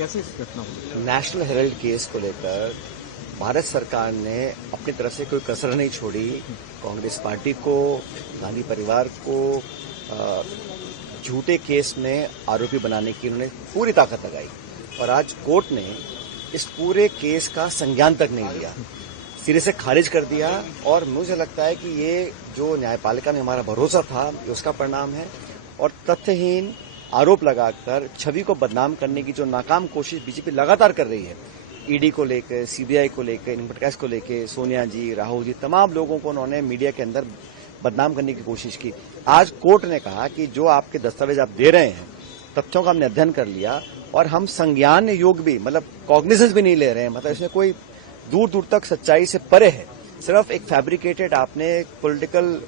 कैसे इस घटना हुई? नेशनल हेराल्ड केस को लेकर भारत सरकार ने अपनी तरफ से कोई कसर नहीं छोड़ी। कांग्रेस पार्टी को, गांधी परिवार को झूठे केस में आरोपी बनाने की उन्होंने पूरी ताकत लगाई और आज कोर्ट ने इस पूरे केस का संज्ञान तक नहीं लिया, सिरे से खारिज कर दिया। और मुझे लगता है कि ये जो न्यायपालिका में हमारा भरोसा था ये उसका परिणाम है। और तथ्यहीन आरोप लगाकर छवि को बदनाम करने की जो नाकाम कोशिश बीजेपी लगातार कर रही है, ईडी को लेकर, सीबीआई को लेकर, इनकम टैक्स को लेकर, सोनिया जी, राहुल जी, तमाम लोगों को उन्होंने मीडिया के अंदर बदनाम करने की कोशिश की। आज कोर्ट ने कहा कि जो आपके दस्तावेज आप दे रहे हैं, तथ्यों का हमने अध्ययन कर लिया और हम संज्ञान योग भी, मतलब कॉग्निजेंस भी नहीं ले रहे हैं, मतलब इसमें कोई दूर दूर तक सच्चाई से परे है। सिर्फ एक फैब्रिकेटेड आपने पॉलिटिकल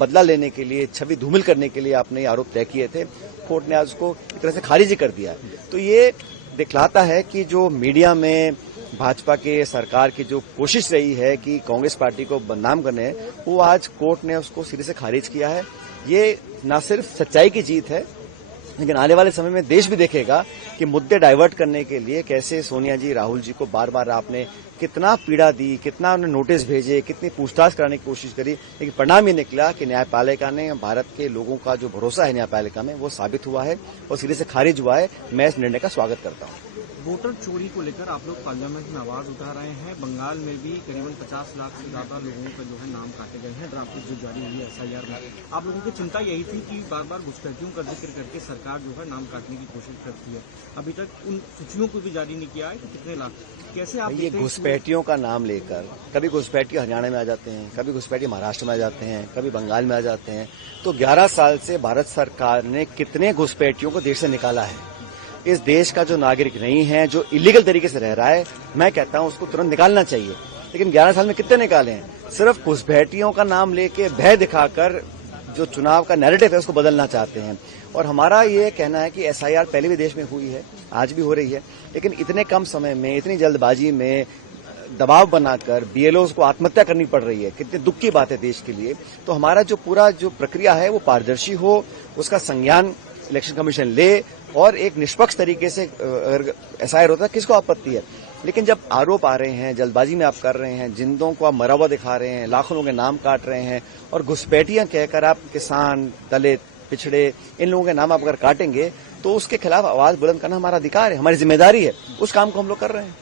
बदला लेने के लिए, छवि धूमिल करने के लिए आपने आरोप तय किए थे। कोर्ट ने आज उसको एक तरह से खारिज कर दिया। तो ये दिखलाता है कि जो मीडिया में भाजपा के सरकार की जो कोशिश रही है कि कांग्रेस पार्टी को बदनाम करने, वो आज कोर्ट ने उसको सिरे से खारिज किया है। ये न सिर्फ सच्चाई की जीत है, लेकिन आने वाले समय में देश भी देखेगा कि मुद्दे डाइवर्ट करने के लिए कैसे सोनिया जी, राहुल जी को बार बार आपने कितना पीड़ा दी, कितना उन्हें नोटिस भेजे, कितनी पूछताछ कराने की कोशिश करी, लेकिन परिणाम ये निकला कि न्यायपालिका ने, भारत के लोगों का जो भरोसा है न्यायपालिका में, वो साबित हुआ है और सिरे से खारिज हुआ है। मैं इस निर्णय का स्वागत करता हूँ। वोटर चोरी को लेकर आप लोग पार्लियामेंट में आवाज उठा रहे हैं। बंगाल में भी करीबन 50 लाख से ज्यादा लोगों का जो है नाम काटे गए हैं ड्राफ्ट जो जारी हुई है एसआईआर में। आप लोगों की चिंता यही थी कि बार बार घुसपैठियों का जिक्र करके सरकार जो है नाम काटने की कोशिश करती है। अभी तक उन सूचियों को भी जारी नहीं किया है कि कितने लाख, कैसे आप ये घुसपैठियों का नाम लेकर, कभी घुसपैठी हरियाणा में आ जाते हैं, कभी घुसपैठी महाराष्ट्र में आ जाते हैं, कभी बंगाल में आ जाते हैं। तो 11 साल से भारत सरकार ने कितने घुसपैठियों को देश से निकाला है। इस देश का जो नागरिक नहीं है, जो इलीगल तरीके से रह रहा है, मैं कहता हूं उसको तुरंत निकालना चाहिए। लेकिन 11 साल में कितने निकाले हैं? सिर्फ घुसपैठियों का नाम लेके भय दिखाकर जो चुनाव का नैरेटिव है उसको बदलना चाहते हैं। और हमारा ये कहना है कि एसआईआर पहले भी देश में हुई है, आज भी हो रही है, लेकिन इतने कम समय में, इतनी जल्दबाजी में दबाव बनाकर बीएलओ को आत्महत्या करनी पड़ रही है। कितने दुख की बात है देश के लिए। तो हमारा जो पूरा जो प्रक्रिया है वो पारदर्शी हो, उसका संज्ञान इलेक्शन कमीशन ले और एक निष्पक्ष तरीके से एसआईआर होता है, किसको आपत्ति है। लेकिन जब आरोप आ रहे हैं, जल्दबाजी में आप कर रहे हैं, जिंदों को आप मरा हुआ दिखा रहे हैं, लाखों लोगों के नाम काट रहे हैं और घुसपैठियां कहकर आप किसान, दलित, पिछड़े, इन लोगों के नाम आप अगर काटेंगे तो उसके खिलाफ आवाज बुलंद करना हमारा अधिकार है, हमारी जिम्मेदारी है। उस काम को हम लोग कर रहे हैं।